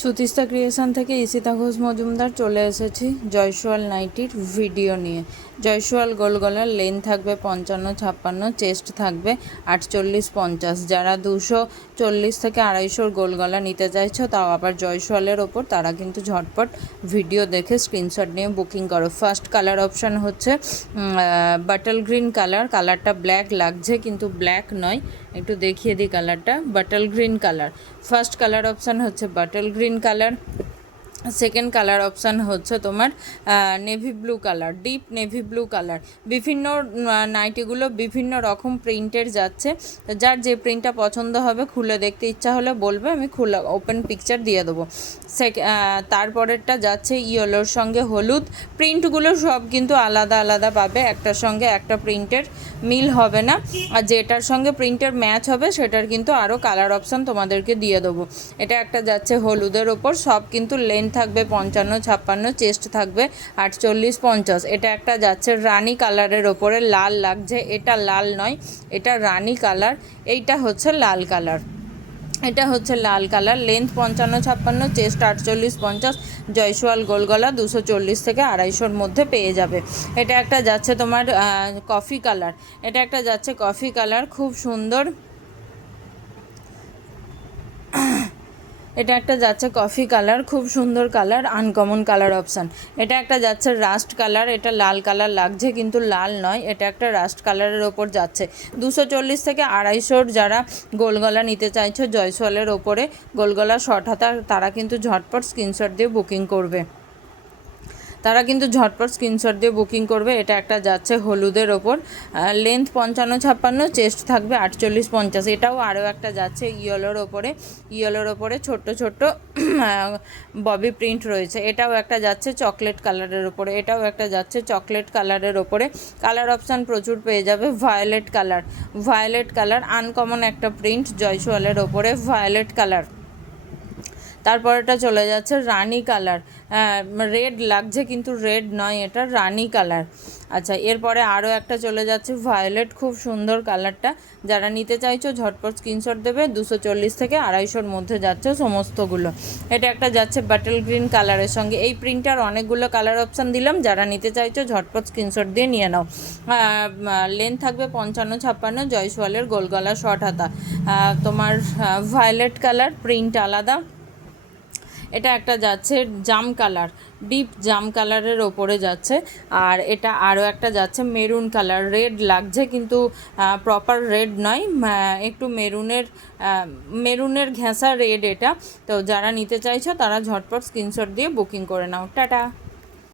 সুতিস্তা creation থেকে ঈশিতা ঘোষ মজুমদার চলে এসেছি জয়সওয়াল নাইটির ভিডিও নিয়ে। জয়সওয়াল গোল গলার লেন থাকবে 55-56, চেস্ট থাকবে 48-50। যারা 240 থেকে 250 গোল গলা নিতে চাইছো, তাও আবার জয়সওয়ালের ওপর, তারা কিন্তু ঝটপট ভিডিও দেখে স্ক্রিনশট নিয়ে বুকিং করো। ফার্স্ট কালার অপশান হচ্ছে বাটল গ্রিন কালার। কালারটা ব্ল্যাক লাগছে কিন্তু ব্ল্যাক নয়, একটু দেখিয়ে দিই কালারটা। Bottle green colour first colour option হচ্ছে bottle green colour. Second colour option হচ্ছে তোমার navy blue colour, deep navy blue colour. বিভিন্ন নাইটিগুলো বিভিন্ন রকম প্রিন্টের যাচ্ছে, যার যে প্রিন্টটা পছন্দ হবে, খুলে দেখতে ইচ্ছা হলে বলবে, আমি খুলে ওপেন পিকচার দিয়ে দেবো। তারপরেরটা যাচ্ছে ইয়েলোর সঙ্গে হলুদ। প্রিন্টগুলো সব কিন্তু আলাদা আলাদা পাবে, একটার সঙ্গে একটা প্রিন্টের মিল হবে না, আর যেটার সঙ্গে প্রিন্টের ম্যাচ হবে সেটার কিন্তু আরও কালার অপশান তোমাদেরকে দিয়ে দেবো। এটা একটা যাচ্ছে হলুদের ওপর, সব কিন্তু লেন্থ থাকবে 55-56, চেস্ট থাকবে 48-50। এটা একটা যাচ্ছে রানি কালারের ওপরে, লাল লাগছে, এটা লাল নয়, এটা রানি কালার। এইটা হচ্ছে লাল কালার, এটা হচ্ছে লাল কালার। Length 55-56, chest 48-50। জয়সওয়াল গোলগলা 240 থেকে 250-র মধ্যে পেয়ে যাবে। এটা একটা যাচ্ছে তোমার কফি কালার। এটা একটা যাচ্ছে কফি কালার, খুব সুন্দর। এটা একটা যাচ্ছে কফি কালার, খুব সুন্দর কালার, আনকমন কালার অপশান। এটা একটা যাচ্ছে রাস্ট কালার। এটা লাল কালার লাগছে কিন্তু লাল নয়, এটা একটা রাস্ট কালারের ওপর যাচ্ছে। 240 থেকে 250-র যারা গোলগলা নিতে চাইছো জয়সওয়ালের ওপরে, গোলগলা শর্ট হাতা, তারা কিন্তু ঝটপট স্ক্রিনশট দিয়ে বুকিং করবে। এটা একটা যাচ্ছে হলুদের ওপর, লেন্থ 55-56, চেস্ট থাকবে 48-50। এটাও আরও একটা যাচ্ছে ইয়েলোর ওপরে ছোট্ট ছোট্ট ববি প্রিন্ট রয়েছে। এটাও একটা যাচ্ছে চকলেট কালারের ওপরে, এটাও একটা যাচ্ছে চকলেট কালারের ওপরে। কালার অপশান প্রচুর পেয়ে যাবে। ভায়োলেট কালার আনকমন একটা প্রিন্ট জয়সওয়ালের ওপরে, ভায়োলেট কালার। তারপরেটা চলে যাচ্ছে রানি কালার। রেড লাগছে কিন্তু রেড নয়, এটা রানি কালার। আচ্ছা, এরপরে আরও একটা চলে যাচ্ছে ভায়োলেট, খুব সুন্দর কালারটা। যারা নিতে চাইছো ঝটপট স্ক্রিনশট দেবে। 240 থেকে 250-র মধ্যে যাচ্ছে সমস্তগুলো। এটা একটা যাচ্ছে বাটল গ্রিন কালারের সঙ্গে। এই প্রিন্টার অনেকগুলো কালার অপশান দিলাম, যারা নিতে চাইছো ঝটপট স্ক্রিনশট দিয়ে নিয়ে নাও। লেন্থ থাকবে 55-56, জয়সওয়ালের গোলগলা শর্ট হাতা। তোমার ভায়োলেট কালার, প্রিন্ট আলাদা। এটা একটা যাচ্ছে জাম কালার, ডিপ জাম কালারের ওপরে যাচ্ছে। আর এটা আরও একটা যাচ্ছে মেরুন কালার। রেড লাগছে কিন্তু প্রপার রেড নয়, একটু মেরুনের ঘেঁষা রেড এটা। তো যারা নিতে চাইছো তারা ঝটপট স্ক্রিনশট দিয়ে বুকিং করে নাও। টাটা।